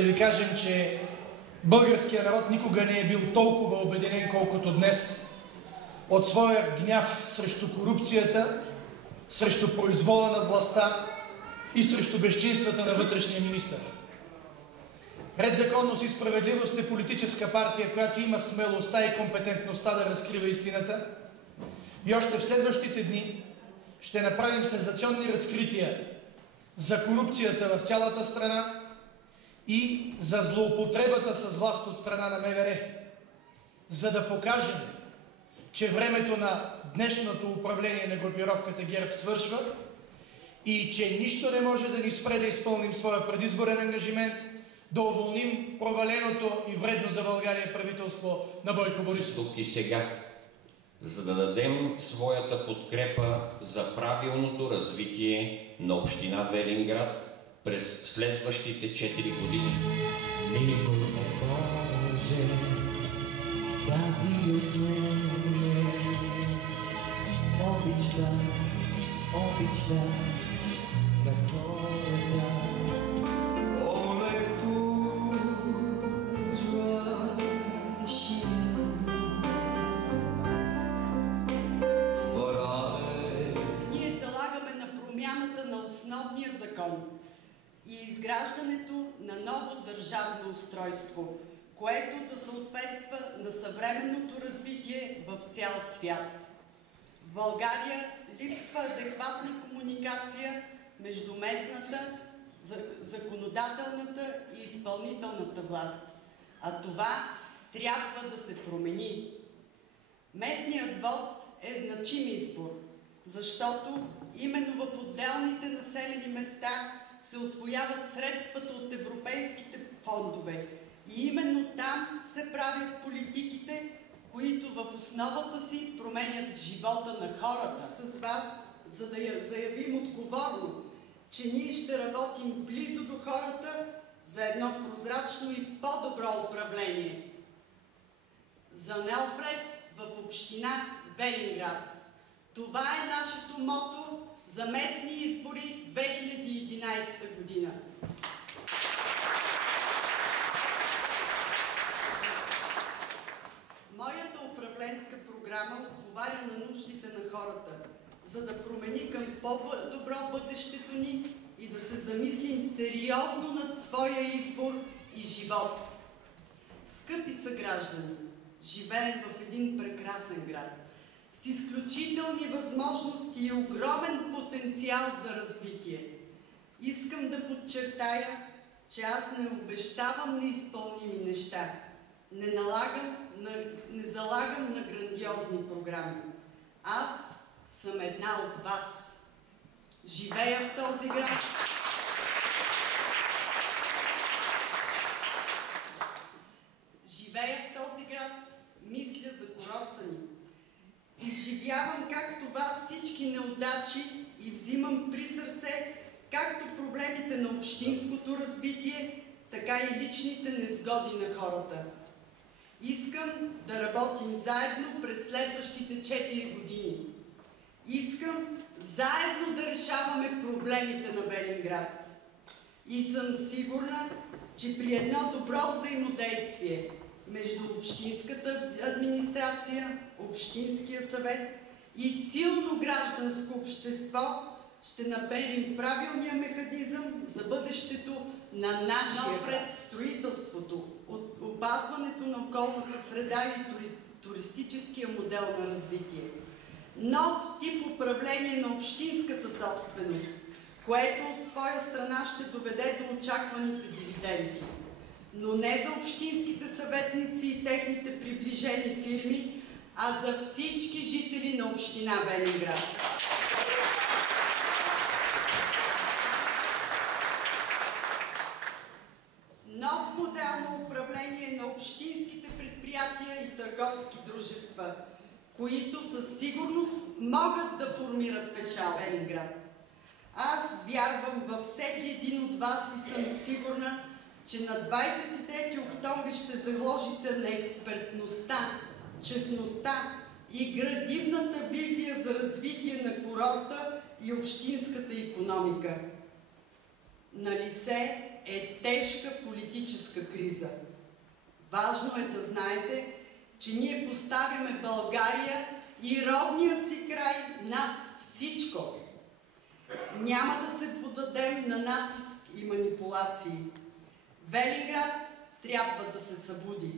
да ви кажем, че българският народ никога не е бил толкова обединен, колкото днес, от своя гняв срещу корупцията, срещу произвола на властта и срещу безчинствата на вътрешния министър. Ред, законност и справедливост е политическа партия, която има смелостта и компетентността да разкрива истината. И още в следващите дни ще направим сензационни разкрития за корупцията в цялата страна и за злоупотребата с власт от страна на МВР, за да покажем, че времето на днешното управление на групировката ГЕРБ свършва и че нищо не може да ни спре да изпълним своя предизборен ангажимент, да уволним проваленото и вредно за България правителство на Бойко Борисов. Тук и сега, за да дадем своята подкрепа за правилното развитие на община Велинград през следващите 4 години. Никой не може да ви отнеме обичта на хората. Ние залагаме на промяната на основния закон и изграждането на ново държавно устройство, което да съответства на съвременното развитие в цял свят. В България липсва адекватна комуникация между местната, законодателната и изпълнителната власт, а това трябва да се промени. Местният вод е значим избор, защото именно в отделните населени места се усвояват средствата от европейските фондове и именно там се правят политиките, които в основата си променят живота на хората. С вас, за да я заявим отговорно, че ние ще работим близо до хората за едно прозрачно и по-добро управление. За неопред в община Велинград. Това е нашето мото за местни избори 2011 година. Моята управленска програма отговаря на нуждите на хората, за да промени към по-добро бъдещето ни и да се замислим сериозно над своя избор и живот. Скъпи съграждани, живеем в един прекрасен град, с изключителни възможности и огромен потенциал за развитие. Искам да подчертая, че аз не обещавам неизпълними неща, не залагам на грандиозни програми. Аз съм една от вас. Живея в този град. Живея в този град, мисля за курорта ни. Изживявам както вас всички неудачи и взимам при сърце както проблемите на общинското развитие, така и личните незгоди на хората. Искам да работим заедно през следващите 4 години. Искам заедно да решаваме проблемите на Велинград. И съм сигурна, че при едно добро взаимодействие между общинската администрация, общинския съвет и силно гражданско общество ще намерим правилния механизъм за бъдещето на нашия пред строителството, от опазването на околната среда и туристическия модел на развитие. Нов тип управление на общинската собственост, което от своя страна ще доведе до очакваните дивиденти. Но не за общинските съветници и техните приближени фирми, а за всички жители на община Велинград. Нов модел на управление на общинските предприятия и търговски дружества, които със сигурност могат да формират печал в Велинград. Аз вярвам във всеки един от вас и съм сигурна, че на 23 октомври ще заложите на експертността, честността и градивната визия за развитие на курорта и общинската икономика. Налице е тежка политическа криза. Важно е да знаете, че ние поставяме България и родния си край над всичко. Няма да се поддадем на натиск и манипулации. Велинград трябва да се събуди.